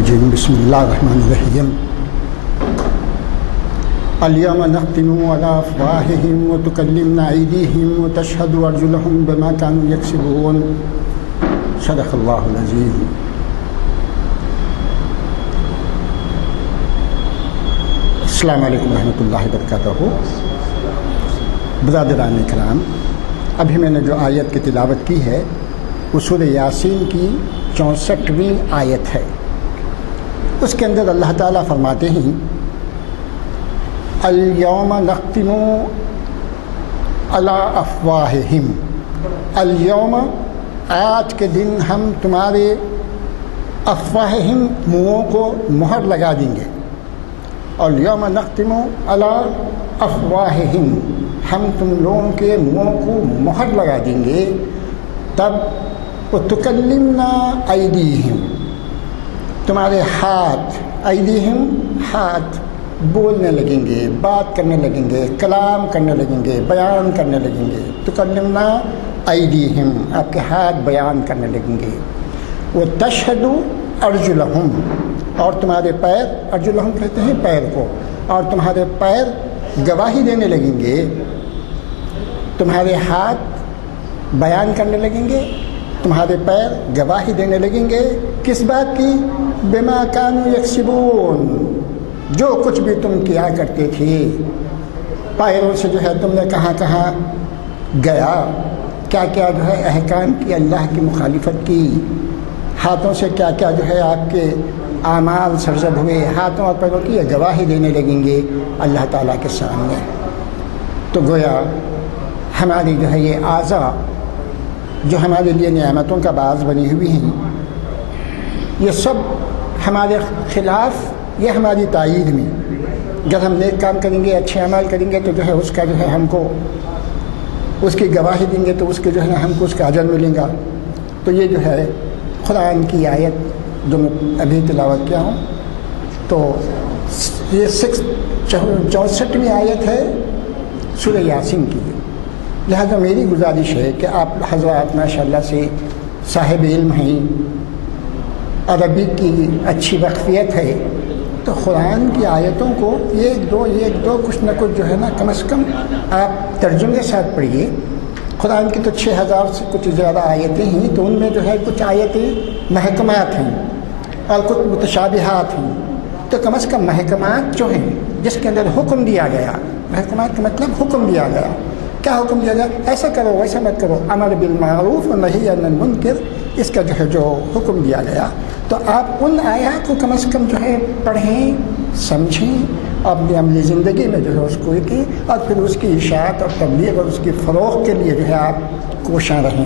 الرجیم بسم اللہ الرحمن الرحیم الیوم نختم علی افواہہم وتکلمنا ایدیہم وتشہد ارجلہم بما کانوا یکسبون صدق اللہ العظیم۔ السلام علیکم ورحمۃ اللہ وبرکاتہ۔ برادران کرام، ابھی میں نے جو آیت کی تلاوت کی ہے وہ سورہ یاسین کی 64ویں آیت ہے۔ اس کے اندر اللہ تعالیٰ فرماتے ہیں الیوم نختم علی افواہہم، الیوم آج کے دن ہم تمہارے افواہہم منہوں کو مہر لگا دیں گے۔ الیوم نختم علی افواہہم، ہم تم لوگوں کے منہوں کو مہر لگا دیں گے۔ تب وتکلمنا ایدیہم، تمہارے ہاتھ، ایدیہم ہاتھ بولنے لگیں گے، بات کرنے لگیں گے، کلام کرنے لگیں گے، بیان کرنے لگیں گے۔ تکلمنا ایدیہم، آپ کے ہاتھ بیان کرنے لگیں گے۔ وتشہد ارجلہم، اور تمہارے پیر، ارجلہم کہتے ہیں پیر کو، اور تمہارے پیر گواہی دینے لگیں گے۔ تمہارے ہاتھ بیان کرنے لگیں گے، تمہارے پیر گواہی دینے لگیں گے۔ کس بات کی؟ بما کانوا یکسبون، جو کچھ بھی تم کیا کرتے تھے۔ پیروں سے جو ہے تم نے کہاں کہاں گیا، کیا کیا جو ہے احکام کی، اللہ کی مخالفت کی۔ ہاتھوں سے کیا کیا جو ہے آپ کے اعمال سرزد ہوئے، ہاتھوں اور پیروں کی یہ گواہی دینے لگیں گے اللہ تعالیٰ کے سامنے۔ تو گویا ہماری جو ہے یہ اعضاء جو ہمارے لیے نعمتوں کا باعث بنی ہوئی ہیں، یہ سب ہمارے خلاف، یہ ہماری تائید میں، جب ہم نیک کام کریں گے، اچھے اعمال کریں گے تو جو ہے اس کا جو ہے ہم کو اس کی گواہی دیں گے، تو اس کے جو ہے ہم کو اس کا اجر ملے گا۔ تو یہ جو ہے قرآن کی آیت جو میں ابھی تلاوت کیا ہوں، تو یہ 64ویں آیت ہے سورہ یاسین کی۔ لہذا میری گزارش ہے کہ آپ حضرات ماشاءاللہ سے صاحب علم ہیں، عربی کی اچھی وقفیت ہے، تو قرآن کی آیتوں کو ایک دو کچھ نہ کچھ جو ہے نا کم از کم آپ ترجمے کے ساتھ پڑھیے۔ قرآن کی تو 6000 سے کچھ زیادہ آیتیں ہیں، تو ان میں جو ہے کچھ آیتیں محکمات ہیں اور کچھ متشابہات ہیں۔ تو کم از کم محکمات جو ہیں جس کے اندر حکم دیا گیا، محکمات کا مطلب حکم دیا گیا، کیا حکم دیا گیا؟ ایسا کرو، ویسا مت کرو، امر بالمعروف و نہی عن المنکر، اس کا جو ہے جو حکم دیا گیا، تو آپ ان آیات کو کم از کم جو ہے پڑھیں، سمجھیں، اپنی عملی زندگی میں جو ہے اس کو کی، اور پھر اس کی اشاعت اور تبلیغ اور اس کی فروغ کے لیے جو ہے آپ کوشاں رہیں۔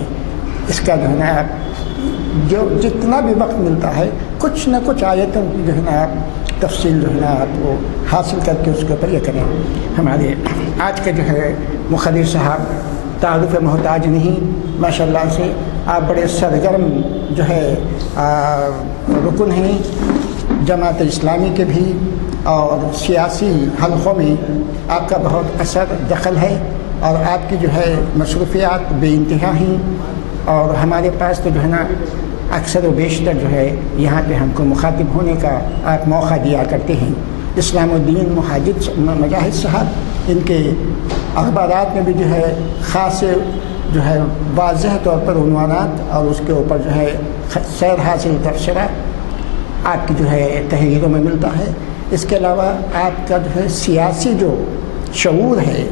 اس کا جو ہے نا آپ جو جتنا بھی وقت ملتا ہے کچھ نہ کچھ آیتوں کی جو ہے نا آپ تفصیل جو ہے نا آپ کو حاصل کر کے اس کے اوپر یہ کریں۔ ہمارے آج کے جو ہے مخرر صاحب تعارف محتاج نہیں، ماشاءاللہ سے آپ بڑے سرگرم جو ہے رکن ہیں جماعت اسلامی کے بھی، اور سیاسی حلقوں میں آپ کا بہت اثر دخل ہے، اور آپ کی جو ہے مصروفیات بے انتہا ہیں، اور ہمارے پاس تو جو ہے نا اکثر و بیشتر جو ہے یہاں پہ ہم کو مخاطب ہونے کا آپ موقع دیا کرتے ہیں۔ اسلام الدین مجاہد صاحب، ان کے اخبارات میں بھی جو ہے خاص جو ہے واضح طور پر عنوانات اور اس کے اوپر جو ہے سیر حاصل تبصرہ آپ کی جو ہے تحریروں میں ملتا ہے۔ اس کے علاوہ آپ کا جو ہے سیاسی جو شعور ہے،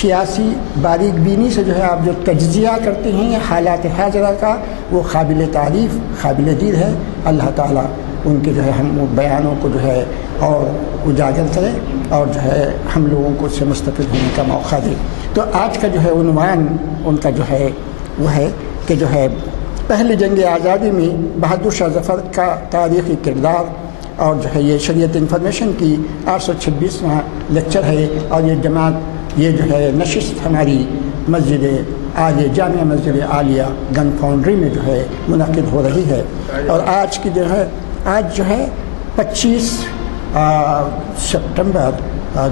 سیاسی باریک بینی سے جو ہے آپ جو تجزیہ کرتے ہیں حالات حاضرہ کا، وہ قابل تعریف، قابل دید ہے۔ اللہ تعالیٰ ان کے جو ہے ہم بیانوں کو جو ہے اور اجاگر کرے، اور جو ہے ہم لوگوں کو اس سے مستفید ہونے کا موقع دے۔ تو آج کا جو ہے عنوان ان کا جو ہے وہ ہے کہ جو ہے پہلی جنگ آزادی میں بہادر شاہ ظفر کا تاریخی کردار، اور جو ہے یہ شریعت انفارمیشن کی 826واں لیکچر ہے، اور یہ جماعت، یہ جو ہے نشست ہماری مسجد عالیہ، جامعہ مسجد عالیہ گن فاؤنڈری میں جو ہے منعقد ہو رہی ہے۔ اور آج کی جو ہے آج جو ہے 25 سپٹمبر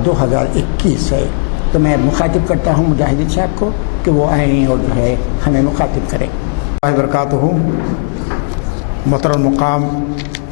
2021 ہے۔ تو میں مخاطب کرتا ہوں مجاہدین صاحب کو کہ وہ آئیں اور جو ہے ہمیں مخاطب کریں۔ وبرکاتہ۔ محترم مقام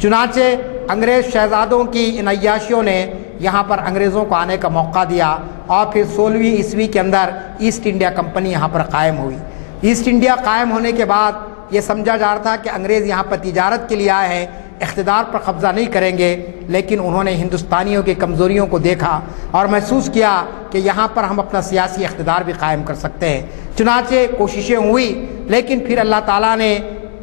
چنانچہ انگریز شہزادوں کی ان عیاشیوں نے یہاں پر انگریزوں کو آنے کا موقع دیا اور پھر 16ویں عیسوی کے اندر ایسٹ انڈیا کمپنی یہاں پر قائم ہوئی۔ ایسٹ انڈیا قائم ہونے کے بعد یہ سمجھا جا رہا تھا کہ انگریز یہاں پر تجارت کے لیے آئے ہیں، اقتدار پر قبضہ نہیں کریں گے، لیکن انہوں نے ہندوستانیوں کی کمزوریوں کو دیکھا اور محسوس کیا کہ یہاں پر ہم اپنا سیاسی اقتدار بھی قائم کر سکتے ہیں۔ چنانچہ کوششیں ہوئی، لیکن پھر اللہ تعالیٰ نے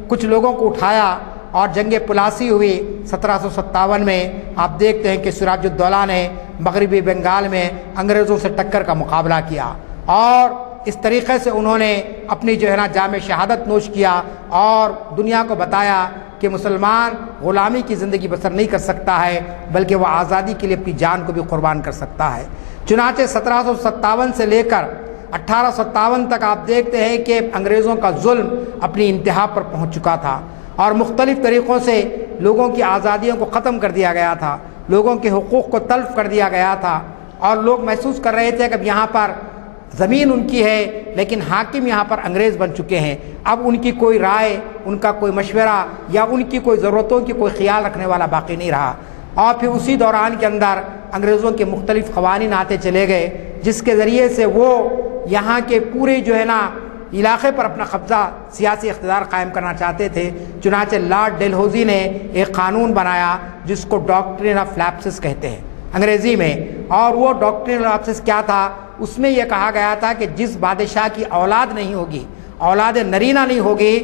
کچھ لوگوں کو اٹھایا اور جنگ پلاسی ہوئی 1757 میں۔ آپ دیکھتے ہیں کہ سراج الدولہ نے مغربی بنگال میں انگریزوں سے ٹکر کا مقابلہ کیا اور اس طریقے سے انہوں نے اپنی جام شہادت نوش کیا اور دنیا کو بتایا کہ مسلمان غلامی کی زندگی بسر نہیں کر سکتا ہے، بلکہ وہ آزادی کے لیے اپنی جان کو بھی قربان کر سکتا ہے۔ چنانچہ 1757 سے لے کر 1857 تک آپ دیکھتے ہیں کہ انگریزوں کا ظلم اپنی انتہا پر پہنچ چکا تھا اور مختلف طریقوں سے لوگوں کی آزادیوں کو ختم کر دیا گیا تھا، لوگوں کے حقوق کو تلف کر دیا گیا تھا اور لوگ محسوس کر رہے تھے کہ اب یہاں پر زمین ان کی ہے لیکن حاکم یہاں پر انگریز بن چکے ہیں، اب ان کی کوئی رائے، ان کا کوئی مشورہ یا ان کی کوئی ضرورتوں کی کوئی خیال رکھنے والا باقی نہیں رہا۔ اور پھر اسی دوران کے اندر انگریزوں کے مختلف قوانین آتے چلے گئے جس کے ذریعے سے وہ یہاں کے پورے علاقے پر اپنا قبضہ سیاسی اقتدار قائم کرنا چاہتے تھے۔ چنانچہ لارڈ ڈلہوزی نے ایک قانون بنایا جس کو ڈاکٹرین آف لیپسز کہتے ہیں انگریزی میں، اور وہ ڈاکٹرین آف لیپسز کیا تھا؟ اس میں یہ کہا گیا تھا کہ جس بادشاہ کی اولاد نہیں ہوگی، اولاد نرینہ نہیں ہوگی،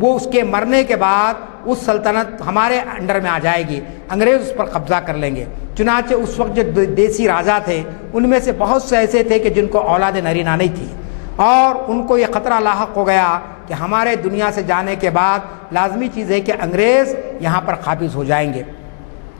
وہ اس کے مرنے کے بعد اس سلطنت ہمارے انڈر میں آ جائے گی، انگریز اس پر قبضہ کر لیں گے۔ چنانچہ اس وقت جو دیسی راجا تھے ان میں سے بہت سے ایسے تھے کہ جن کو اولاد نرینہ نہیں تھی اور ان کو یہ خطرہ لاحق ہو گیا کہ ہمارے دنیا سے جانے کے بعد لازمی چیز ہے کہ انگریز یہاں پر قابض ہو جائیں گے۔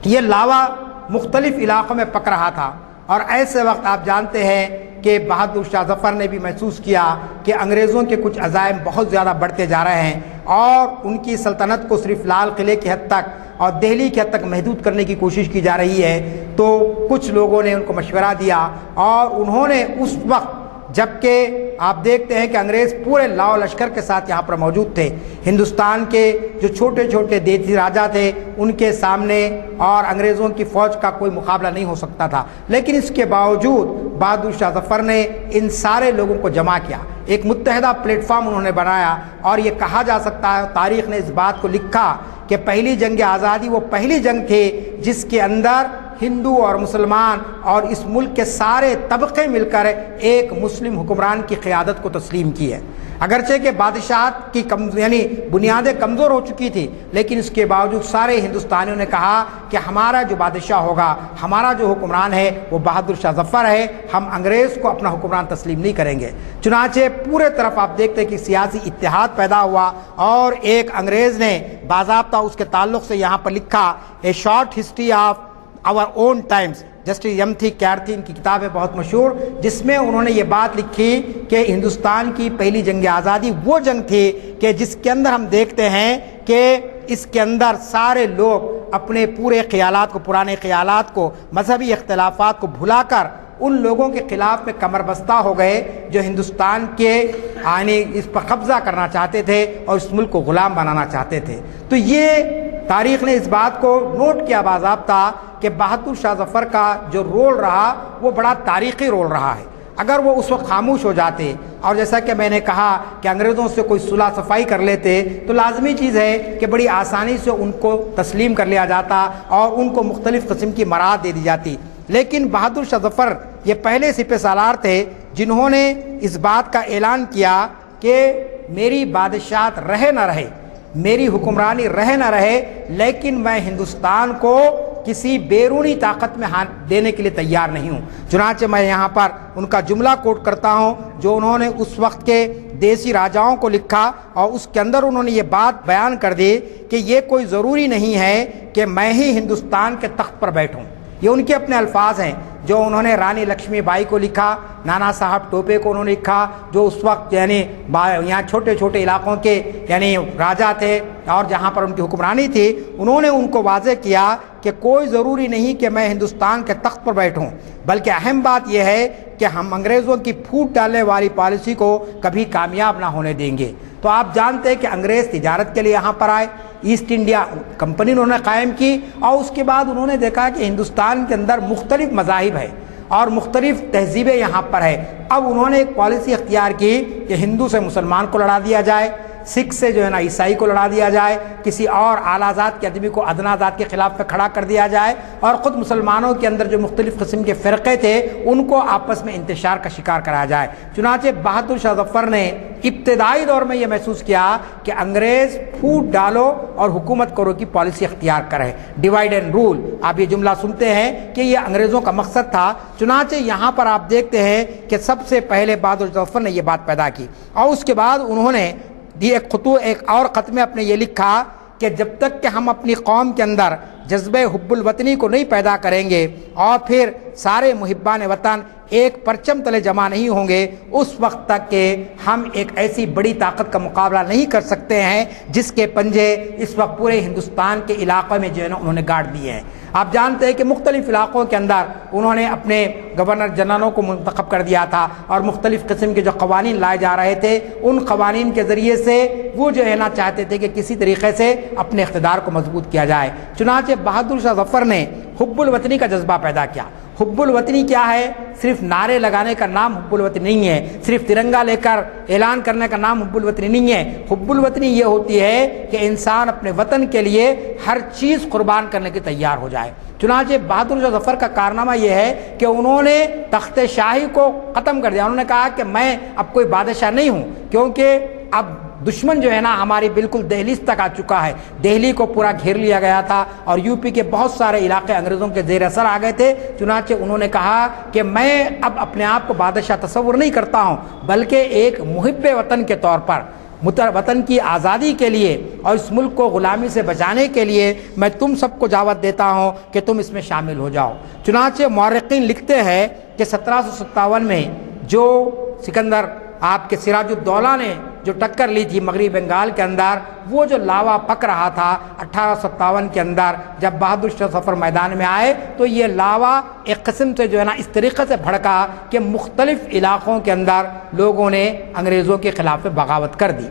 یہ لاوا مختلف علاقوں میں پک رہا تھا اور ایسے وقت آپ جانتے ہیں کہ بہادر شاہ ظفر نے بھی محسوس کیا کہ انگریزوں کے کچھ عزائم بہت زیادہ بڑھتے جا رہے ہیں اور ان کی سلطنت کو صرف لال قلعے کی حد تک اور دہلی کی حد تک محدود کرنے کی کوشش کی جا رہی ہے۔ تو کچھ لوگوں نے ان کو مشورہ دیا اور انہوں نے اس وقت، جبکہ آپ دیکھتے ہیں کہ انگریز پورے لاؤ لشکر کے ساتھ یہاں پر موجود تھے، ہندوستان کے جو چھوٹے چھوٹے دیسی راجا تھے ان کے سامنے اور انگریزوں کی فوج کا کوئی مقابلہ نہیں ہو سکتا تھا، لیکن اس کے باوجود بہادر شاہ ظفر نے ان سارے لوگوں کو جمع کیا، ایک متحدہ پلیٹ فارم انہوں نے بنایا اور یہ کہا جا سکتا ہے، تاریخ نے اس بات کو لکھا کہ پہلی جنگ آزادی وہ پہلی جنگ تھی جس کے اندر ہندو اور مسلمان اور اس ملک کے سارے طبقے مل کر ایک مسلم حکمران کی قیادت کو تسلیم کی ہے۔ اگرچہ کہ بادشاہت کی بنیادیں کمزور ہو چکی تھی، لیکن اس کے باوجود سارے ہندوستانیوں نے کہا کہ ہمارا جو بادشاہ ہوگا، ہمارا جو حکمران ہے وہ بہادر شاہ ظفر ہے، ہم انگریز کو اپنا حکمران تسلیم نہیں کریں گے۔ چنانچہ پورے طرف آپ دیکھتے ہیں کہ سیاسی اتحاد پیدا ہوا اور ایک انگریز نے باضابطہ اس کے تعلق سے یہاں پر لکھا a short history of our own times, Justin McCarthy ان کی کتاب ہے بہت مشہور، جس میں انہوں نے یہ بات لکھی کہ ہندوستان کی پہلی جنگ آزادی وہ جنگ تھی کہ جس کے اندر ہم دیکھتے ہیں کہ اس کے اندر سارے لوگ اپنے پورے خیالات کو، پرانے خیالات کو، مذہبی اختلافات کو بھلا کر ان لوگوں کے خلاف میں کمر بستہ ہو گئے جو ہندوستان کے اس پر قبضہ کرنا چاہتے تھے اور اس ملک کو غلام بنانا چاہتے تھے۔ تو یہ تاریخ نے اس بات کو نوٹ کیا باضابطہ کہ بہادر شاہ ظفر کا جو رول رہا وہ بڑا تاریخی رول رہا ہے۔ اگر وہ اس وقت خاموش ہو جاتے اور جیسا کہ میں نے کہا کہ انگریزوں سے کوئی صلح صفائی کر لیتے تو لازمی چیز ہے کہ بڑی آسانی سے ان کو تسلیم کر لیا جاتا اور ان کو مختلف قسم کی مراد دے دی جاتی، لیکن بہادر شاہ ظفر یہ پہلے سپہ سالار تھے جنہوں نے اس بات کا اعلان کیا کہ میری بادشاہت رہے نہ رہے، میری حکمرانی رہے نہ رہے، لیکن میں ہندوستان کو کسی بیرونی طاقت میں ہاتھ دینے کے لیے تیار نہیں ہوں۔ چنانچہ میں یہاں پر ان کا جملہ کوٹ کرتا ہوں جو انہوں نے اس وقت کے دیسی راجاؤں کو لکھا اور اس کے اندر انہوں نے یہ بات بیان کر دی کہ یہ کوئی ضروری نہیں ہے کہ میں ہی ہندوستان کے تخت پر بیٹھوں۔ یہ ان کے اپنے الفاظ ہیں جو انہوں نے رانی لکشمی بائی کو لکھا، نانا صاحب ٹوپے کو انہوں نے لکھا جو اس وقت یہاں چھوٹے چھوٹے علاقوں کے راجا تھے اور جہاں پر ان کی حکمرانی تھی، انہوں نے ان کو واضح کیا کہ کوئی ضروری نہیں کہ میں ہندوستان کے تخت پر بیٹھوں، بلکہ اہم بات یہ ہے کہ ہم انگریزوں کی پھوٹ ڈالنے والی پالیسی کو کبھی کامیاب نہ ہونے دیں گے۔ تو آپ جانتے ہیں کہ انگریز تجارت کے لیے یہاں پر آئے، ایسٹ انڈیا کمپنی انہوں نے قائم کی، اور اس کے بعد انہوں نے دیکھا کہ ہندوستان کے اندر مختلف مذاہب ہے اور مختلف تہذیبیں یہاں پر ہے۔ اب انہوں نے ایک پالیسی اختیار کی کہ ہندو سے مسلمان کو لڑا دیا جائے، سکھ سے جو ہے نا عیسائی کو لڑا دیا جائے، کسی اور اعلیٰ ذات کے آدمی کو ادنا ذات کے خلاف پہ کھڑا کر دیا جائے، اور خود مسلمانوں کے اندر جو مختلف قسم کے فرقے تھے ان کو آپس میں انتشار کا شکار کرایا جائے۔ چنانچہ بہادر شاہ ظفر نے ابتدائی دور میں یہ محسوس کیا کہ انگریز پھوٹ ڈالو اور حکومت کرو کی پالیسی اختیار کرے، ڈیوائڈ اینڈ رول۔ آپ یہ جملہ سنتے ہیں کہ یہ انگریزوں کا مقصد تھا۔ چنانچہ یہاں پر آپ دیکھتے ہیں کہ سب سے پہلے بہادر شاہ ظفر نے یہ بات پیدا کی، اور اس کے بعد انہوں نے ایک اور خط میں اپنے یہ لکھا کہ جب تک کہ ہم اپنی قوم کے اندر جذبہ حب الوطنی کو نہیں پیدا کریں گے اور پھر سارے محبان وطن ایک پرچم تلے جمع نہیں ہوں گے، اس وقت تک کہ ہم ایک ایسی بڑی طاقت کا مقابلہ نہیں کر سکتے ہیں جس کے پنجے اس وقت پورے ہندوستان کے علاقے میں جو ہے نا انہوں نے گاڑ دیے ہیں۔ آپ جانتے ہیں کہ مختلف علاقوں کے اندر انہوں نے اپنے گورنر جنرلوں کو منتخب کر دیا تھا، اور مختلف قسم کے جو قوانین لائے جا رہے تھے ان قوانین کے ذریعے سے وہ جو ہے نا چاہتے تھے کہ کسی طریقے سے اپنے اقتدار کو مضبوط کیا جائے۔ چنانچہ بہادر شاہ ظفر نے حب الوطنی کا جذبہ پیدا کیا۔ حب الوطنی کیا ہے؟ صرف نعرے لگانے کا نام حب الوطنی نہیں ہے، صرف ترنگا لے کر اعلان کرنے کا نام حب الوطنی نہیں ہے۔ حب الوطنی یہ ہوتی ہے کہ انسان اپنے وطن کے لیے ہر چیز قربان کرنے کے تیار ہو جائے۔ چنانچہ بہادر شاہ ظفر کا کارنامہ یہ ہے کہ انہوں نے تخت شاہی کو ختم کر دیا۔ انہوں نے کہا کہ میں اب کوئی بادشاہ نہیں ہوں، کیونکہ اب دشمن جو ہے نا ہماری بالکل دہلیز تک آ چکا ہے۔ دہلی کو پورا گھیر لیا گیا تھا اور یو پی کے بہت سارے علاقے انگریزوں کے زیر اثر آ گئے تھے۔ چنانچہ انہوں نے کہا کہ میں اب اپنے آپ کو بادشاہ تصور نہیں کرتا ہوں، بلکہ ایک محب وطن کے طور پر وطن کی آزادی کے لیے اور اس ملک کو غلامی سے بچانے کے لیے میں تم سب کو دعوت دیتا ہوں کہ تم اس میں شامل ہو جاؤ۔ چنانچہ مورخین لکھتے ہیں کہ 1757 میں جو سکندر آپ کے سراج الدولہ نے جو ٹکر لی تھی مغربی بنگال کے اندر، وہ جو لاوا پک رہا تھا 1857 کے اندر جب بہادر شاہ ظفر میدان میں آئے، تو یہ لاوا ایک قسم سے جو ہے نا اس طریقے سے بھڑکا کہ مختلف علاقوں کے اندر لوگوں نے انگریزوں کے خلاف بغاوت کر دی۔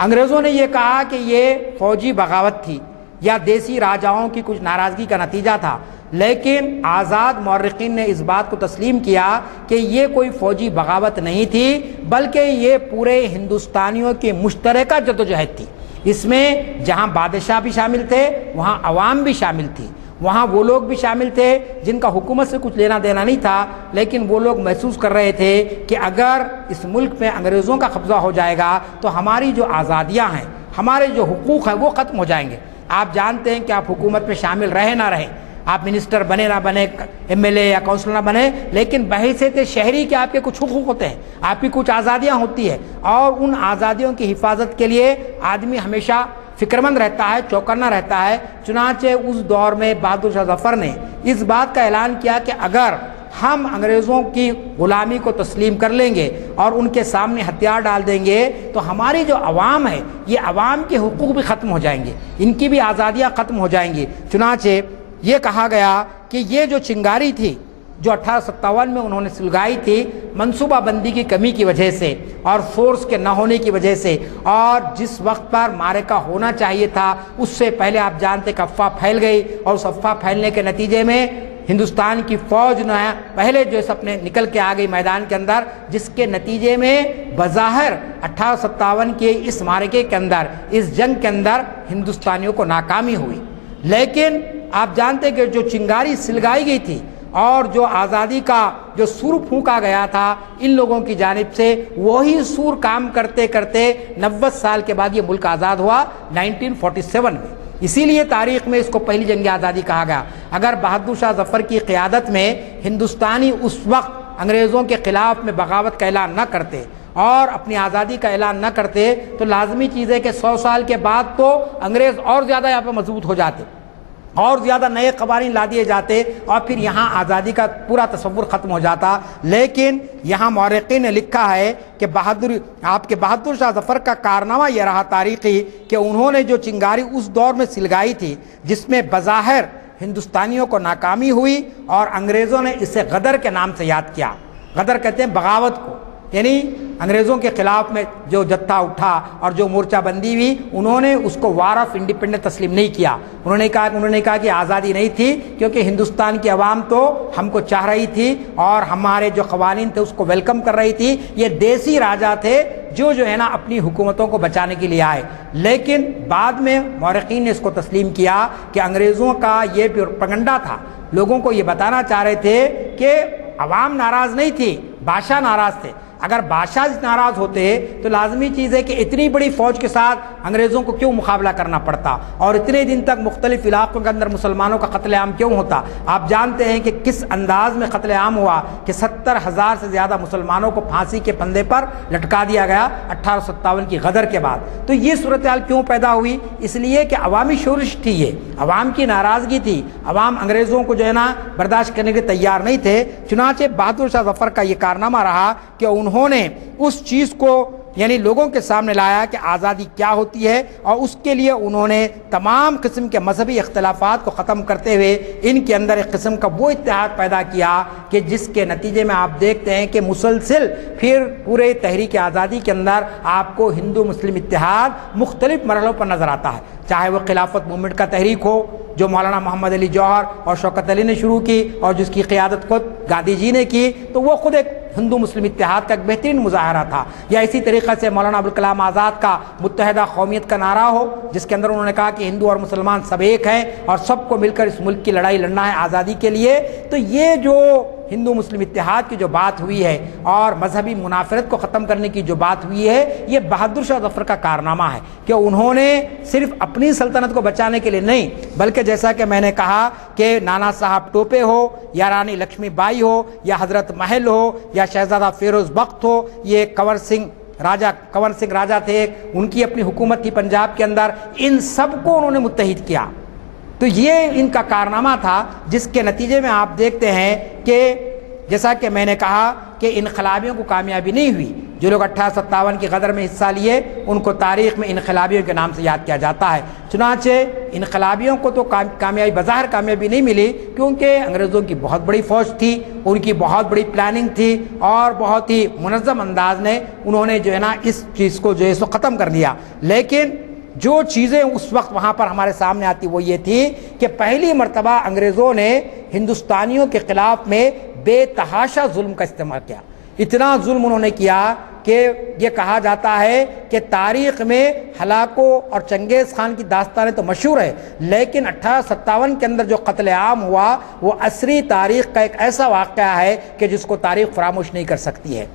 انگریزوں نے یہ کہا کہ یہ فوجی بغاوت تھی یا دیسی راجاؤں کی کچھ ناراضگی کا نتیجہ تھا، لیکن آزاد مورخین نے اس بات کو تسلیم کیا کہ یہ کوئی فوجی بغاوت نہیں تھی، بلکہ یہ پورے ہندوستانیوں کی مشترکہ جدوجہد تھی۔ اس میں جہاں بادشاہ بھی شامل تھے وہاں عوام بھی شامل تھی، وہاں وہ لوگ بھی شامل تھے جن کا حکومت سے کچھ لینا دینا نہیں تھا، لیکن وہ لوگ محسوس کر رہے تھے کہ اگر اس ملک میں انگریزوں کا قبضہ ہو جائے گا تو ہماری جو آزادیاں ہیں، ہمارے جو حقوق ہیں وہ ختم ہو جائیں گے۔ آپ جانتے ہیں کہ آپ حکومت میں شامل رہے نہ رہیں، آپ منسٹر بنے نہ بنے، ایم ایل اے یا کونسلر نہ بنے، لیکن بحیثیت شہری کے آپ کے کچھ حقوق ہوتے ہیں، آپ کی کچھ آزادیاں ہوتی ہیں، اور ان آزادیوں کی حفاظت کے لیے آدمی ہمیشہ فکر مند رہتا ہے، چوکنا رہتا ہے۔ چنانچہ اس دور میں بہادر شاہ ظفر نے اس بات کا اعلان کیا کہ اگر ہم انگریزوں کی غلامی کو تسلیم کر لیں گے اور ان کے سامنے ہتھیار ڈال دیں گے تو ہماری جو عوام ہے، یہ عوام کے حقوق بھی ختم ہو جائیں گے، ان کی بھی آزادیاں ختم ہو جائیں گی۔ چنانچہ یہ کہا گیا کہ یہ جو چنگاری تھی جو 1857 میں انہوں نے سلگائی تھی، منصوبہ بندی کی کمی کی وجہ سے اور فورس کے نہ ہونے کی وجہ سے، اور جس وقت پر معرکہ ہونا چاہیے تھا اس سے پہلے آپ جانتے کہ افواہ پھیل گئی، اور اس افواہ پھیلنے کے نتیجے میں ہندوستان کی فوج جو ہے پہلے جو اپنے نکل کے آ گئی میدان کے اندر، جس کے نتیجے میں بظاہر 1857 کے اس معرکے کے اندر، اس جنگ کے اندر ہندوستانیوں کو ناکامی ہوئی۔ لیکن آپ جانتے کہ جو چنگاری سلگائی گئی تھی اور جو آزادی کا جو سور پھونکا گیا تھا ان لوگوں کی جانب سے، وہی سور کام کرتے کرتے 90 سال کے بعد یہ ملک آزاد ہوا 1947 میں۔ اسی لیے تاریخ میں اس کو پہلی جنگ آزادی کہا گیا۔ اگر بہادر شاہ ظفر کی قیادت میں ہندوستانی اس وقت انگریزوں کے خلاف میں بغاوت کا اعلان نہ کرتے اور اپنی آزادی کا اعلان نہ کرتے تو لازمی چیز ہے کہ 100 سال کے بعد تو انگریز اور زیادہ یہاں پہ مضبوط ہو جاتے اور زیادہ نئے قوانین لا دیے جاتے اور پھر یہاں آزادی کا پورا تصور ختم ہو جاتا۔ لیکن یہاں مورخین نے لکھا ہے کہ آپ کے بہادر شاہ ظفر کا کارنامہ یہ رہا تاریخی کہ انہوں نے جو چنگاری اس دور میں سلگائی تھی جس میں بظاہر ہندوستانیوں کو ناکامی ہوئی اور انگریزوں نے اسے غدر کے نام سے یاد کیا۔ غدر کہتے ہیں بغاوت کو، یعنی انگریزوں کے خلاف میں جو جتھا اٹھا اور جو مورچہ بندی ہوئی، انہوں نے اس کو وار آف انڈیپینڈنس تسلیم نہیں کیا۔ انہوں نے کہا کہ آزادی نہیں تھی، کیونکہ ہندوستان کی عوام تو ہم کو چاہ رہی تھی اور ہمارے جو قوانین تھے اس کو ویلکم کر رہی تھی۔ یہ دیسی راجا تھے جو ہے نا اپنی حکومتوں کو بچانے کے لیے آئے، لیکن بعد میں مورخین نے اس کو تسلیم کیا کہ انگریزوں کا یہ پروپیگنڈا تھا۔ لوگوں کو یہ بتانا چاہ رہے تھے کہ عوام ناراض نہیں تھی، بادشاہ ناراض تھے۔ اگر بادشاہ ناراض ہوتے تو لازمی چیز ہے کہ اتنی بڑی فوج کے ساتھ انگریزوں کو کیوں مقابلہ کرنا پڑتا، اور اتنے دن تک مختلف علاقوں کے اندر مسلمانوں کا قتل عام کیوں ہوتا۔ آپ جانتے ہیں کہ کس انداز میں قتل عام ہوا کہ 70,000 سے زیادہ مسلمانوں کو پھانسی کے پھندے پر لٹکا دیا گیا 1857 کی غدر کے بعد۔ تو یہ صورتحال کیوں پیدا ہوئی؟ اس لیے کہ عوامی شورش تھی، یہ عوام کی ناراضگی تھی، عوام انگریزوں کو برداشت کرنے کے تیار نہیں تھے۔ چنانچہ بہادر شاہ ظفر کا یہ کارنامہ رہا کہ انہوں نے اس چیز کو لوگوں کے سامنے لایا کہ آزادی کیا ہوتی ہے، اور اس کے لیے انہوں نے تمام قسم کے مذہبی اختلافات کو ختم کرتے ہوئے ان کے اندر ایک قسم کا وہ اتحاد پیدا کیا کہ جس کے نتیجے میں آپ دیکھتے ہیں کہ مسلسل پھر پورے تحریک آزادی کے اندر آپ کو ہندو مسلم اتحاد مختلف مرحلوں پر نظر آتا ہے، چاہے وہ خلافت موومنٹ کا تحریک ہو جو مولانا محمد علی جوہر اور شوکت علی نے شروع کی اور جس کی قیادت خود گاندھی جی نے کی، تو وہ خود ایک ہندو مسلم اتحاد کا ایک بہترین مظاہرہ تھا۔ یا اسی طریقے سے مولانا ابوالکلام آزاد کا متحدہ قومیت کا نعرہ ہو، جس کے اندر انہوں نے کہا کہ ہندو اور مسلمان سب ایک ہیں اور سب کو مل کر اس ملک کی لڑائی لڑنا ہے آزادی کے لیے۔ تو یہ جو ہندو مسلم اتحاد کی جو بات ہوئی ہے اور مذہبی منافرت کو ختم کرنے کی جو بات ہوئی ہے، یہ بہادر شاہ ظفر کا کارنامہ ہے کہ انہوں نے صرف اپنی سلطنت کو بچانے کے لیے نہیں، بلکہ جیسا کہ میں نے کہا کہ نانا صاحب ٹوپے ہو یا رانی لکشمی بائی ہو یا حضرت محل ہو یا شہزادہ فیروز بخت ہو، یہ کنور سنگھ راجہ تھے، ان کی اپنی حکومت تھی پنجاب کے اندر، ان سب کو انہوں نے متحد کیا۔ تو یہ ان کا کارنامہ تھا جس کے نتیجے میں آپ دیکھتے ہیں کہ جیسا کہ میں نے کہا کہ انقلابیوں کو کامیابی نہیں ہوئی۔ جو لوگ 1857 کی غدر میں حصہ لیے ان کو تاریخ میں انقلابیوں کے نام سے یاد کیا جاتا ہے۔ چنانچہ انقلابیوں کو تو کامیابی بظاہر کامیابی نہیں ملی، کیونکہ انگریزوں کی بہت بڑی فوج تھی، ان کی بہت بڑی پلاننگ تھی اور بہت ہی منظم انداز میں انہوں نے اس چیز کو سو ختم کر دیا۔ لیکن جو چیزیں اس وقت وہاں پر ہمارے سامنے آتی وہ یہ تھی کہ پہلی مرتبہ انگریزوں نے ہندوستانیوں کے خلاف میں بے تحاشا ظلم کا استعمال کیا۔ اتنا ظلم انہوں نے کیا کہ یہ کہا جاتا ہے کہ تاریخ میں ہلاکو اور چنگیز خان کی داستانیں تو مشہور ہے، لیکن 1857 کے اندر جو قتل عام ہوا وہ عصری تاریخ کا ایک ایسا واقعہ ہے کہ جس کو تاریخ فراموش نہیں کر سکتی ہے۔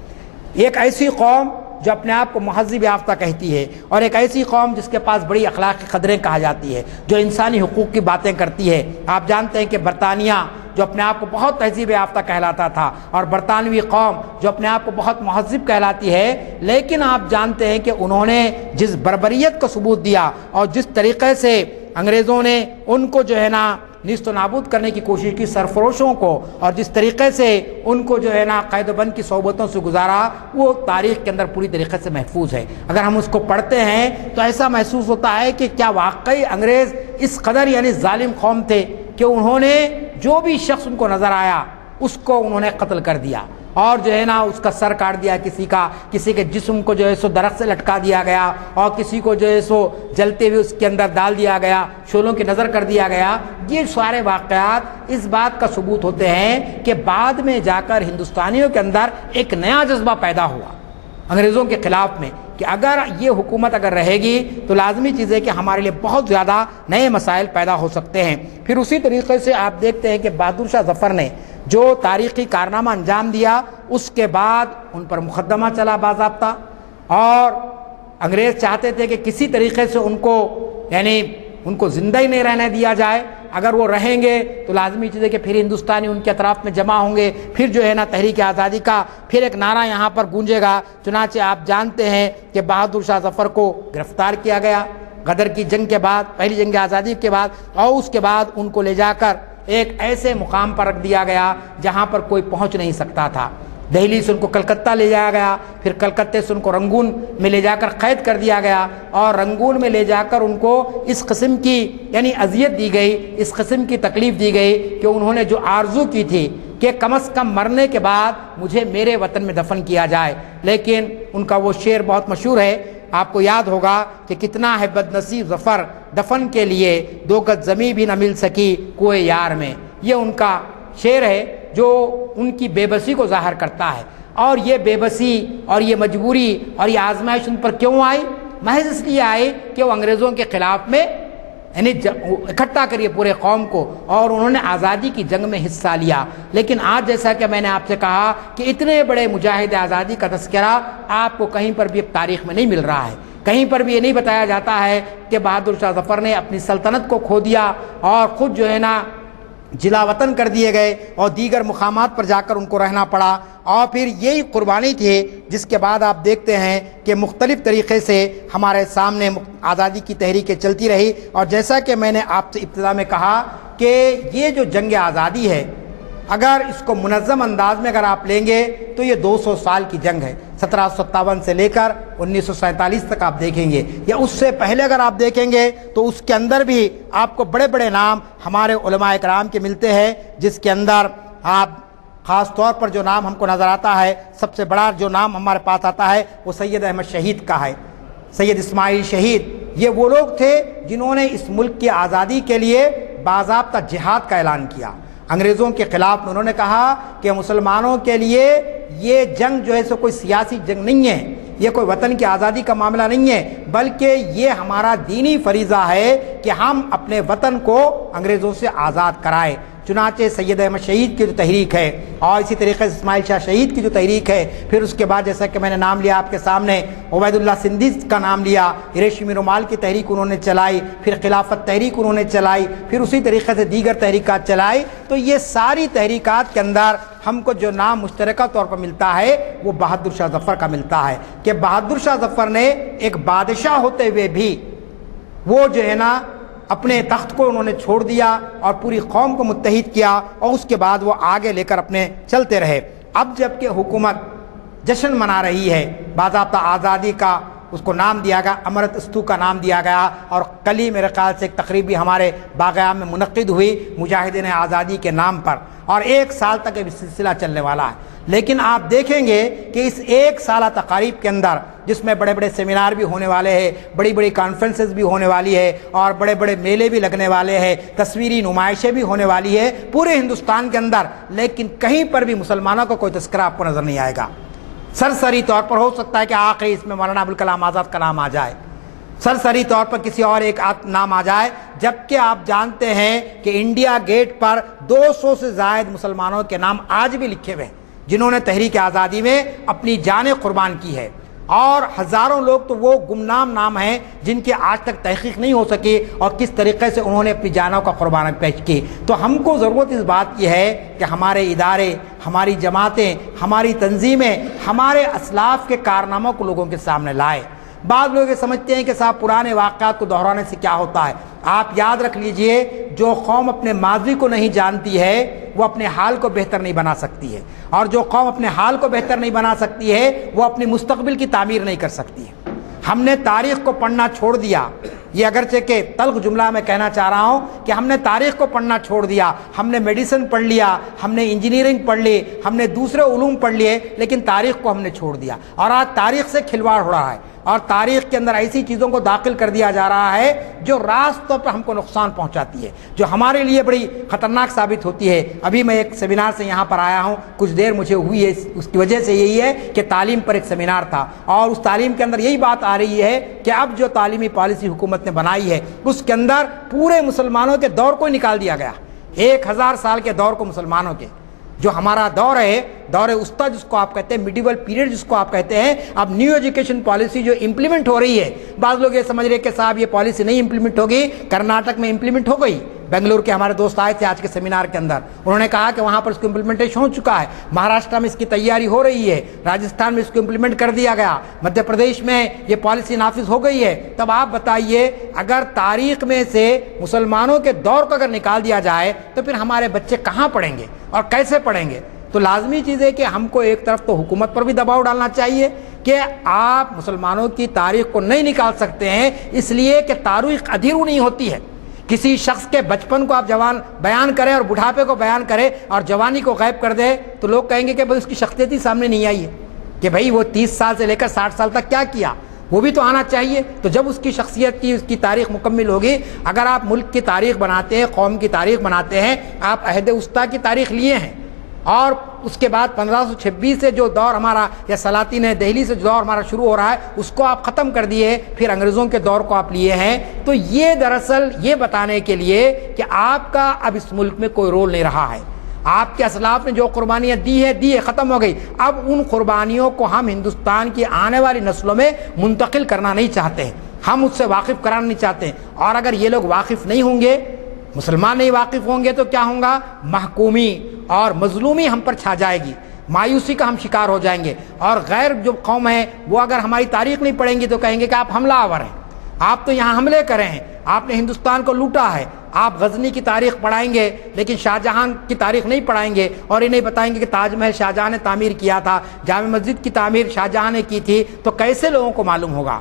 ایک ایسی قوم جو اپنے آپ کو مہذب یافتہ کہتی ہے، اور ایک ایسی قوم جس کے پاس بڑی اخلاقی قدریں کہا جاتی ہے، جو انسانی حقوق کی باتیں کرتی ہے۔ آپ جانتے ہیں کہ برطانیہ جو اپنے آپ کو بہت تہذیب یافتہ کہلاتا تھا، اور برطانوی قوم جو اپنے آپ کو بہت مہذب کہلاتی ہے، لیکن آپ جانتے ہیں کہ انہوں نے جس بربریت کو ثبوت دیا اور جس طریقے سے انگریزوں نے ان کو نیست و نابود کرنے کی کوشش کی، سرفروشوں کو، اور جس طریقے سے ان کو قید و بند کی صحبتوں سے گزارا، وہ تاریخ کے اندر پوری طریقے سے محفوظ ہے۔ اگر ہم اس کو پڑھتے ہیں تو ایسا محسوس ہوتا ہے کہ کیا واقعی انگریز اس قدر ظالم قوم تھے کہ انہوں نے جو بھی شخص ان کو نظر آیا اس کو انہوں نے قتل کر دیا، اور اس کا سر کاٹ دیا، کسی کے جسم کو سو درخت سے لٹکا دیا گیا، اور کسی کو سو جلتے ہوئے اس کے اندر ڈال دیا گیا، شعلوں کی نظر کر دیا گیا۔ یہ سارے واقعات اس بات کا ثبوت ہوتے ہیں کہ بعد میں جا کر ہندوستانیوں کے اندر ایک نیا جذبہ پیدا ہوا انگریزوں کے خلاف میں کہ اگر یہ حکومت رہے گی تو لازمی چیز ہے کہ ہمارے لیے بہت زیادہ نئے مسائل پیدا ہو سکتے ہیں۔ پھر اسی طریقے سے آپ دیکھتے ہیں کہ بہادر شاہ ظفر نے جو تاریخی کارنامہ انجام دیا، اس کے بعد ان پر مقدمہ چلا باضابطہ، اور انگریز چاہتے تھے کہ کسی طریقے سے ان کو زندہ ہی نہیں رہنے دیا جائے۔ اگر وہ رہیں گے تو لازمی چیز ہے کہ پھر ہندوستانی ان کے اطراف میں جمع ہوں گے، پھر تحریک آزادی کا پھر ایک نعرہ یہاں پر گونجے گا۔ چنانچہ آپ جانتے ہیں کہ بہادر شاہ ظفر کو گرفتار کیا گیا غدر کی جنگ کے بعد، پہلی جنگ آزادی کے بعد، اور اس کے بعد ان کو لے جا کر ایک ایسے مقام پر رکھ دیا گیا جہاں پر کوئی پہنچ نہیں سکتا تھا۔ دہلی سے ان کو کلکتہ لے جایا گیا، پھر کلکتے سے ان کو رنگون میں لے جا کر قید کر دیا گیا، اور رنگون میں لے جا کر ان کو اس قسم کی اذیت دی گئی، اس قسم کی تکلیف دی گئی کہ انہوں نے جو آرزو کی تھی کہ کم از کم مرنے کے بعد مجھے میرے وطن میں دفن کیا جائے. لیکن ان کا وہ شعر بہت مشہور ہے، آپ کو یاد ہوگا کہ کتنا ہے بد نصیب ظفر دفن کے لیے 2 گز زمیں بھی نہ مل سکی کوئے یار میں. یہ ان کا شعر ہے جو ان کی بے بسی کو ظاہر کرتا ہے. اور یہ بے بسی اور یہ مجبوری اور یہ آزمائش ان پر کیوں آئی؟ محض اس لیے آئی کہ وہ انگریزوں کے خلاف میں یعنی اکٹھا کریے پورے قوم کو، اور انہوں نے آزادی کی جنگ میں حصہ لیا. لیکن آج جیسا کہ میں نے آپ سے کہا کہ اتنے بڑے مجاہد آزادی کا تذکرہ آپ کو کہیں پر بھی اب تاریخ میں نہیں مل رہا ہے. کہیں پر بھی یہ نہیں بتایا جاتا ہے کہ بہادر شاہ ظفر نے اپنی سلطنت کو کھو دیا اور خود جو ہے نا جلا وطن کر دیے گئے اور دیگر مقامات پر جا کر ان کو رہنا پڑا. اور پھر یہی قربانی تھی جس کے بعد آپ دیکھتے ہیں کہ مختلف طریقے سے ہمارے سامنے آزادی کی تحریکیں چلتی رہی. اور جیسا کہ میں نے آپ سے ابتدا میں کہا کہ یہ جو جنگ آزادی ہے، اگر اس کو منظم انداز میں اگر آپ لیں گے تو یہ 200 سال کی جنگ ہے. 1757 سے لے کر 1947 تک آپ دیکھیں گے، یا اس سے پہلے اگر آپ دیکھیں گے تو اس کے اندر بھی آپ کو بڑے بڑے نام ہمارے علماء کرام کے ملتے ہیں، جس کے اندر آپ خاص طور پر جو نام ہم کو نظر آتا ہے، سب سے بڑا جو نام ہمارے پاس آتا ہے وہ سید احمد شہید کا ہے. سید اسماعیل شہید یہ وہ لوگ تھے جنہوں نے اس ملک کی آزادی کے لیے باضابطہ جہاد کا اعلان کیا. انگریزوں کے خلاف انہوں نے کہا کہ مسلمانوں کے لیے یہ جنگ جو ہے سو کوئی سیاسی جنگ نہیں ہے، یہ کوئی وطن کی آزادی کا معاملہ نہیں ہے، بلکہ یہ ہمارا دینی فریضہ ہے کہ ہم اپنے وطن کو انگریزوں سے آزاد کرائیں. چنانچہ سید احمد شہید کی جو تحریک ہے، اور اسی طریقے سے اسماعیل شاہ شہید کی جو تحریک ہے، پھر اس کے بعد جیسا کہ میں نے نام لیا آپ کے سامنے، عبید اللہ سندھی کا نام لیا، ریشمی رومال کی تحریک انہوں نے چلائی، پھر خلافت تحریک انہوں نے چلائی، پھر اسی طریقے سے دیگر تحریکات چلائی. تو یہ ساری تحریکات کے اندر ہم کو جو نام مشترکہ طور پر ملتا ہے وہ بہادر شاہ ظفر کا ملتا ہے کہ بہادر شاہ ظفر نے ایک بادشاہ ہوتے ہوئے بھی وہ جو ہے نا اپنے تخت کو انہوں نے چھوڑ دیا اور پوری قوم کو متحد کیا، اور اس کے بعد وہ آگے لے کر اپنے چلتے رہے. اب جب کہ حکومت جشن منا رہی ہے باضابطہ آزادی کا، اس کو نام دیا گیا امرت استو کا نام دیا گیا، اور کل ہی میرے خیال سے ایک تقریب بھی ہمارے باغ عام میں منعقد ہوئی مجاہدین آزادی کے نام پر، اور 1 سال تک یہ سلسلہ چلنے والا ہے. لیکن آپ دیکھیں گے کہ اس 1 سالہ تقاریب کے اندر، جس میں بڑے بڑے سیمینار بھی ہونے والے ہیں، بڑی بڑی کانفرنسز بھی ہونے والی ہے، اور بڑے بڑے میلے بھی لگنے والے ہیں، تصویری نمائشیں بھی ہونے والی ہے پورے ہندوستان کے اندر، لیکن کہیں پر بھی مسلمانوں کا کوئی تذکرہ آپ کو نظر نہیں آئے گا. سرسری طور پر ہو سکتا ہے کہ آخری اس میں مولانا ابوالکلام آزاد کا نام آ جائے، سرسری طور پر کسی اور ایک نام آ جائے، جبکہ آپ جانتے ہیں کہ انڈیا گیٹ پر 200 سے زائد مسلمانوں کے نام آج بھی لکھے ہوئے ہیں جنہوں نے تحریک آزادی میں اپنی جانیں قربان کی ہے. اور ہزاروں لوگ تو وہ گمنام نام ہیں جن کی آج تک تحقیق نہیں ہو سکی اور کس طریقے سے انہوں نے اپنی جانوں کا قربانی پیش کی. تو ہم کو ضرورت اس بات کی ہے کہ ہمارے ادارے، ہماری جماعتیں، ہماری تنظیمیں ہمارے اسلاف کے کارناموں کو لوگوں کے سامنے لائے. بعض لوگ یہ سمجھتے ہیں کہ صاحب پرانے واقعات کو دہرانے سے کیا ہوتا ہے. آپ یاد رکھ لیجئے، جو قوم اپنے ماضی کو نہیں جانتی ہے وہ اپنے حال کو بہتر نہیں بنا سکتی ہے، اور جو قوم اپنے حال کو بہتر نہیں بنا سکتی ہے وہ اپنی مستقبل کی تعمیر نہیں کر سکتی ہے. ہم نے تاریخ کو پڑھنا چھوڑ دیا. یہ اگرچہ کہ تلخ جملہ میں کہنا چاہ رہا ہوں کہ ہم نے تاریخ کو پڑھنا چھوڑ دیا. ہم نے میڈیسن پڑھ لیا، ہم نے انجینئرنگ پڑھ لی، ہم نے دوسرے علوم پڑھ لیے، لیکن تاریخ کو ہم نے چھوڑ دیا. اور آج تاریخ سے کھلواڑ ہو رہا ہے، اور تاریخ کے اندر ایسی چیزوں کو داخل کر دیا جا رہا ہے جو راست طور پر ہم کو نقصان پہنچاتی ہے، جو ہمارے لیے بڑی خطرناک ثابت ہوتی ہے. ابھی میں ایک سیمینار سے یہاں پر آیا ہوں، کچھ دیر مجھے ہوئی ہے، اس کی وجہ سے یہی ہے کہ تعلیم پر ایک سیمینار تھا، اور اس تعلیم کے اندر یہی بات آ رہی ہے کہ اب جو تعلیمی پالیسی حکومت نے بنائی ہے اس کے اندر پورے مسلمانوں کے دور کو نکال دیا گیا. 1000 سال کے دور کو مسلمانوں کے، جو ہمارا دور ہے، دور وسطیٰ جس کو آپ کہتے ہیں، میڈیول پیریڈ جس کو آپ کہتے ہیں، اب نیو ایجوکیشن پالیسی جو امپلیمنٹ ہو رہی ہے، بعض لوگ یہ سمجھ رہے کہ صاحب یہ پالیسی نہیں امپلیمنٹ ہوگی. کرناٹک میں امپلیمنٹ ہو گئی. بنگلور کے ہمارے دوست آئے تھے آج کے سیمینار کے اندر، انہوں نے کہا کہ وہاں پر اس کو امپلیمنٹیشن ہو چکا ہے. مہاراشٹر میں اس کی تیاری ہو رہی ہے، راجستھان میں اس کو امپلیمنٹ کر دیا گیا، مدھیہ پردیش میں یہ پالیسی نافذ ہو گئی ہے. تب آپ بتائیے، اگر تاریخ میں سے مسلمانوں کے دور کو اگر نکال دیا جائے تو پھر ہمارے بچے کہاں پڑھیں گے اور کیسے پڑھیں گے؟ تو لازمی چیز ہے کہ ہم کو ایک طرف تو حکومت پر بھی دباؤ ڈالنا چاہیے کہ آپ مسلمانوں کی تاریخ کو نہیں نکال سکتے ہیں، اس لیے کہ تاریخ ادھیرو نہیں ہوتی ہے. کسی شخص کے بچپن کو آپ جوان بیان کریں اور بڑھاپے کو بیان کریں اور جوانی کو غائب کر دیں تو لوگ کہیں گے کہ بھائی اس کی شخصیت ہی سامنے نہیں آئی ہے، کہ بھائی وہ 30 سال سے لے کر 60 سال تک کیا کیا، وہ بھی تو آنا چاہیے۔ تو جب اس کی شخصیت کی، اس کی تاریخ مکمل ہوگی۔ اگر آپ ملک کی تاریخ بناتے ہیں، قوم کی تاریخ بناتے ہیں، آپ عہد وسطیٰ کی تاریخ لیے ہیں، اور اس کے بعد 1526 سے جو دور ہمارا، یا سلاطین دہلی سے جو دور ہمارا شروع ہو رہا ہے، اس کو آپ ختم کر دیے، پھر انگریزوں کے دور کو آپ لیے ہیں۔ تو یہ دراصل یہ بتانے کے لیے کہ آپ کا اب اس ملک میں کوئی رول نہیں رہا ہے، آپ کے اسلاف نے جو قربانیاں دی ہے ختم ہو گئی۔ اب ان قربانیوں کو ہم ہندوستان کی آنے والی نسلوں میں منتقل کرنا نہیں چاہتے ہیں، ہم اس سے واقف کرانا نہیں چاہتے ہیں۔ اور اگر یہ لوگ واقف نہیں ہوں گے، مسلمان نہیں واقف ہوں گے، تو کیا ہوگا؟ محکومی اور مظلومی ہم پر چھا جائے گی، مایوسی کا ہم شکار ہو جائیں گے۔ اور غیر جو قوم ہے وہ اگر ہماری تاریخ نہیں پڑھیں گی تو کہیں گے کہ آپ حملہ آور ہیں، آپ تو یہاں حملے کرے ہیں، آپ نے ہندوستان کو لوٹا ہے۔ آپ غزنی کی تاریخ پڑھائیں گے لیکن شاہ جہاں کی تاریخ نہیں پڑھائیں گے، اور انہیں بتائیں گے کہ تاج محل شاہ جہاں نے تعمیر کیا تھا، جامع مسجد کی تعمیر شاہ جہاں نے کی تھی، تو کیسے لوگوں کو معلوم ہوگا؟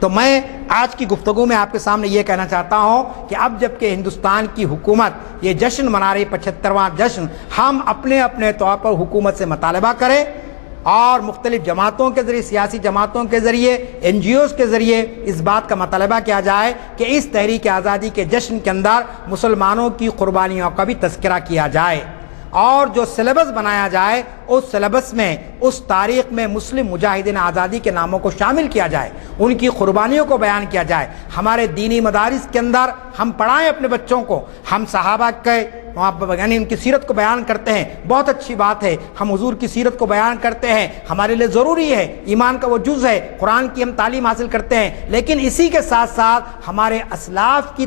تو میں آج کی گفتگو میں آپ کے سامنے یہ کہنا چاہتا ہوں کہ اب جب کہ ہندوستان کی حکومت یہ جشن منا رہی 75واں جشن، ہم اپنے اپنے طور پر حکومت سے مطالبہ کریں اور مختلف جماعتوں کے ذریعے، سیاسی جماعتوں کے ذریعے، NGOs کے ذریعے اس بات کا مطالبہ کیا جائے کہ اس تحریک آزادی کے جشن کے اندر مسلمانوں کی قربانیوں کا بھی تذکرہ کیا جائے، اور جو سلیبس بنایا جائے اس سلیبس میں، اس تاریخ میں مسلم مجاہدین آزادی کے ناموں کو شامل کیا جائے، ان کی قربانیوں کو بیان کیا جائے۔ ہمارے دینی مدارس کے اندر ہم پڑھائیں اپنے بچوں کو، ہم صحابہ کے یعنی ان کی سیرت کو بیان کرتے ہیں، بہت اچھی بات ہے، ہم حضور کی سیرت کو بیان کرتے ہیں، ہمارے لیے ضروری ہے، ایمان کا وہ جز ہے، قرآن کی ہم تعلیم حاصل کرتے ہیں، لیکن اسی کے ساتھ ساتھ ہمارے اسلاف کی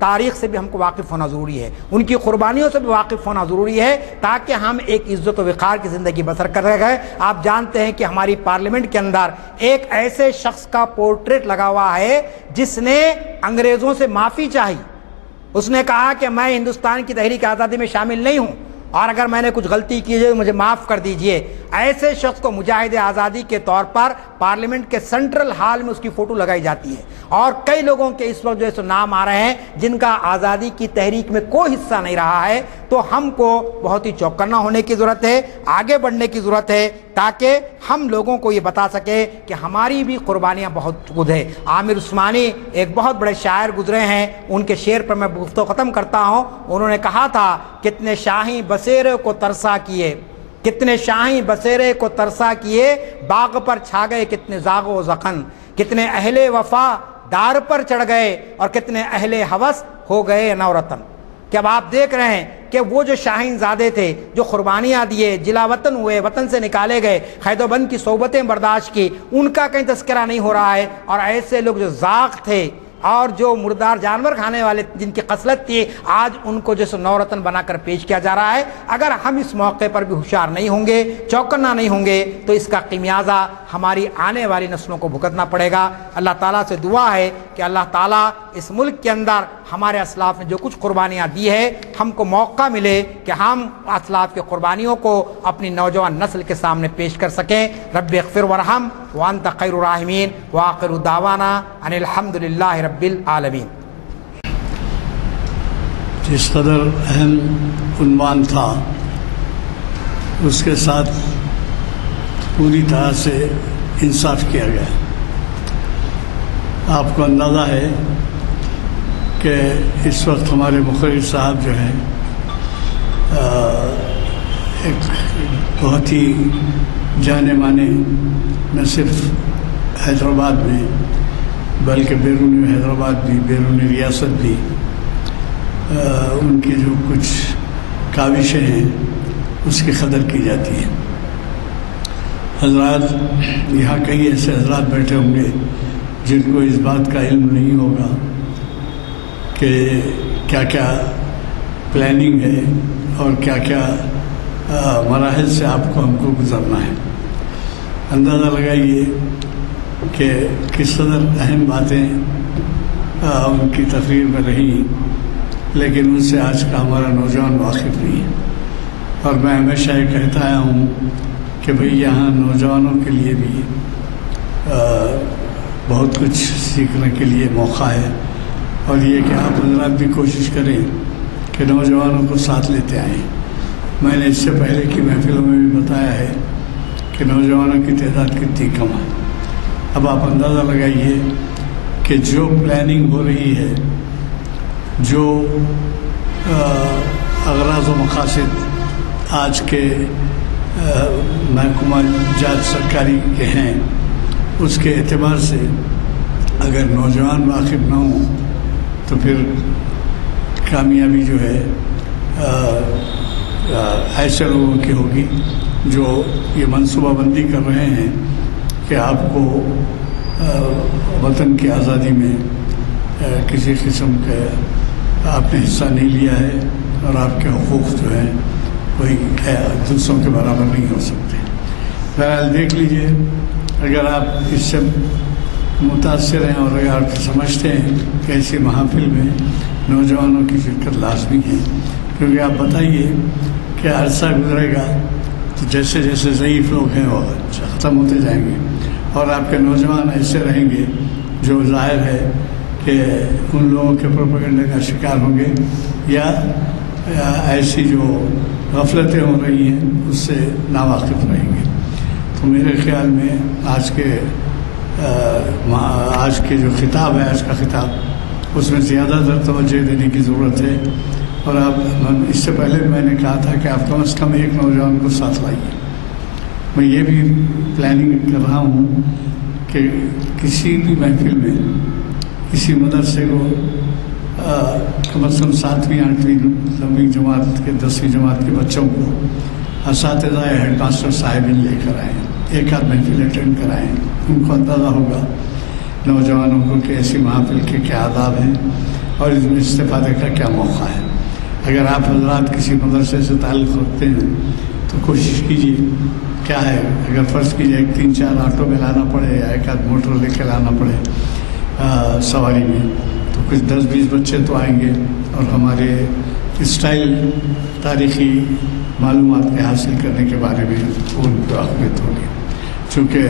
تاریخ سے بھی ہم کو واقف ہونا ضروری ہے، ان کی قربانیوں سے بھی واقف ہونا ضروری ہے، تاکہ ہم ایک عزت و وقار کی زندگی بسر کر رہے۔ آپ جانتے ہیں کہ ہماری پارلیمنٹ کے اندر ایک ایسے شخص کا پورٹریٹ لگا ہوا ہے جس نے انگریزوں سے معافی چاہی، اس نے کہا کہ میں ہندوستان کی تحریک آزادی میں شامل نہیں ہوں، اور اگر میں نے کچھ غلطی کی ہے مجھے معاف کر دیجئے۔ ایسے شخص کو مجاہد آزادی کے طور پر پارلیمنٹ کے سینٹرل ہال میں اس کی فوٹو لگائی جاتی ہے، اور کئی لوگوں کے اس وقت جو ہے سو نام آ رہے ہیں جن کا آزادی کی تحریک میں کوئی حصہ نہیں رہا ہے۔ تو ہم کو بہت ہی چوکنا ہونے کی ضرورت ہے، آگے بڑھنے کی ضرورت ہے، تاکہ ہم لوگوں کو یہ بتا سکے کہ ہماری بھی قربانیاں بہت کچھ ہے۔ عامر عثمانی ایک بہت بڑے شاعر گزرے ہیں، ان کے شعر پر میں گفتگو ختم کرتا ہوں۔ انہوں نے کہا تھا، کتنے شاہی بسیرے کو ترسا کیے، کتنے شاہی بسیرے کو ترسا کیے، باغ پر چھا گئے کتنے زاغ و زخن، کتنے اہل وفا دار پر چڑھ گئے اور کتنے اہل ہوس ہو گئے نورتن۔ کہ اب آپ دیکھ رہے ہیں کہ وہ جو شاہین زادے تھے، جو قربانیاں دیے، جلا وطن ہوئے، وطن سے نکالے گئے، قید و بند کی صحبتیں برداشت کی، ان کا کہیں تذکرہ نہیں ہو رہا ہے، اور ایسے لوگ جو زاغ تھے اور جو مردار جانور کھانے والے جن کی خصلت تھی، آج ان کو جیسے نورتن بنا کر پیش کیا جا رہا ہے۔ اگر ہم اس موقع پر بھی ہوشیار نہیں ہوں گے، چوکنا نہیں ہوں گے، تو اس کا خمیازہ ہماری آنے والی نسلوں کو بھگتنا پڑے گا۔ اللہ تعالیٰ سے دعا ہے کہ اللہ تعالیٰ اس ملک کے اندر ہمارے اسلاف نے جو کچھ قربانیاں دی ہے، ہم کو موقع ملے کہ ہم اسلاف کی قربانیوں کو اپنی نوجوان نسل کے سامنے پیش کر سکیں۔ رب اغفر ورحم وانت خیر الراحمین، وآخر دعوانا ان الحمد للہ رب العالمین۔ جس قدر اہم عنوان تھا اس کے ساتھ پوری طرح سے انصاف کیا گیا۔ آپ کو اندازہ ہے کہ اس وقت ہمارے مقرر صاحب جو ہیں ایک بہت ہی جانے مانے نہ صرف حیدرآباد میں بلکہ بیرون حیدرآباد بھی، بیرون ریاست بھی ان کی جو کچھ کاوشیں ہیں اس کی قدر کی جاتی ہے۔ حضرات یہاں کئی ایسے حضرات بیٹھے ہوں گے جن کو اس بات کا علم نہیں ہوگا کہ کیا کیا پلاننگ ہے اور کیا کیا مراحل سے آپ کو ہم کو گزرنا ہے۔ اندازہ لگائیے کہ کس قدر اہم باتیں ان کی تقریر میں رہیں، لیکن ان سے آج کا ہمارا نوجوان واقف نہیں ہے۔ اور میں ہمیشہ یہ کہتا آیا ہوں کہ بھئی یہاں نوجوانوں کے لیے بھی بہت کچھ سیکھنے کے لیے موقع ہے، اور یہ کہ آپ حضرات بھی کوشش کریں کہ نوجوانوں کو ساتھ لیتے آئیں. میں نے اس سے پہلے کی محفلوں میں بھی بتایا ہے کہ نوجوانوں کی تعداد کتنی کم ہے. اب آپ اندازہ لگائیے کہ جو پلاننگ ہو رہی ہے، جو اغراض و مقاصد آج کے محکمہ جات سرکاری کے ہیں، اس کے اعتبار سے اگر نوجوان واقف نہ ہوں تو پھر کامیابی جو ہے ایسے لوگوں کی ہوگی جو یہ منصوبہ بندی کر رہے ہیں کہ آپ کو وطن کی آزادی میں کسی قسم کا آپ نے حصہ نہیں لیا ہے اور آپ کے حقوق جو ہیں وہی دوسروں کے برابر نہیں ہو سکتے. بہرحال دیکھ لیجئے، اگر آپ اس سے متاثر ہیں اور اگر آپ سمجھتے ہیں کہ ایسی محافل میں نوجوانوں کی شرکت لازمی ہے، کیونکہ آپ بتائیے کہ عرصہ گزرے گا تو جیسے جیسے ضعیف لوگ ہیں وہ ختم ہوتے جائیں گے، اور آپ کے نوجوان ایسے رہیں گے جو ظاہر ہے کہ ان لوگوں کے پروپیگنڈے کا شکار ہوں گے یا ایسی جو غفلتیں ہو رہی ہیں اس سے ناواقف رہیں گے. تو میرے خیال میں آج کے جو خطاب ہے، آج کا خطاب، اس میں زیادہ تر توجہ دینے کی ضرورت ہے. اور آپ اس سے پہلے میں نے کہا تھا کہ آپ کم از کم ایک نوجوان کو ساتھ لائیے. میں یہ بھی پلاننگ کر رہا ہوں کہ کسی بھی محفل میں کسی مدرسے کو کم از کم 7ویں 8ویں 9ویں جماعت کے 10ویں جماعت کے بچوں کو اساتذہ یا ہیڈ ماسٹر صاحب لے کر آئیں، ایک آدھ محفل اٹینڈ کرائیں. ان کو اندازہ ہوگا نوجوانوں کو کہ ایسی محافل کے کیا آداب ہیں اور اس میں استفادے کا کیا موقع ہے. اگر آپ حضرات کسی مدرسے سے تعلق رکھتے ہیں تو کوشش کیجیے، کیا ہے اگر فرض کیجیے 3-4 آٹو میں لانا پڑے یا ایک آدھ موٹر لے کے لانا پڑے سواری میں، تو کچھ 10-20 بچے تو آئیں گے اور ہمارے اسٹائل تاریخی معلومات کے حاصل کرنے کے بارے میں ان کو اہمیت ہوگی. چونکہ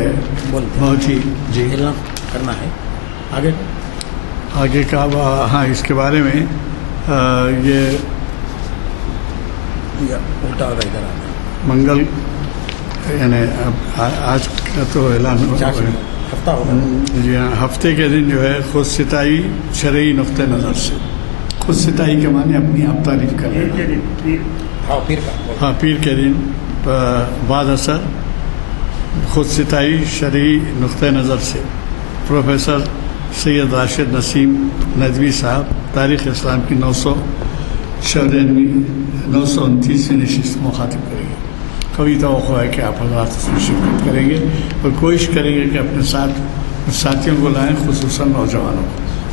بہت ہی اعلان کرنا ہے آگے کا. ہاں، اس کے بارے میں یہ الٹا ہوگا ادھر آنا منگل یعنی آج کا تو اعلان ہفتہ ہوگا. جی ہاں، ہفتے کے دن جو ہے خود ستائی شرعی نقطۂ نظر سے. خود ستائی کے معنی اپنی آپ تعریف کر رہے ہیں. ہاں، پیر کے دن بعد اثر خود ستائی شرعی نقطۂ نظر سے. پروفیسر سید راشد نسیم ندوی صاحب تاریخ اسلام کی 929ویں نشست مخاطب کریں گے. کبھی توقع ہے کہ آپ حضرات اس میں شرکت کریں گے اور کوشش کریں گے کہ اپنے ساتھ ساتھیوں کو لائیں، خصوصاً نوجوانوں کو،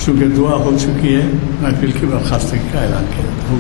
چونکہ دعا ہو چکی ہے. محفل کی برخاستگی کا اعلان کیا جاتا ہے.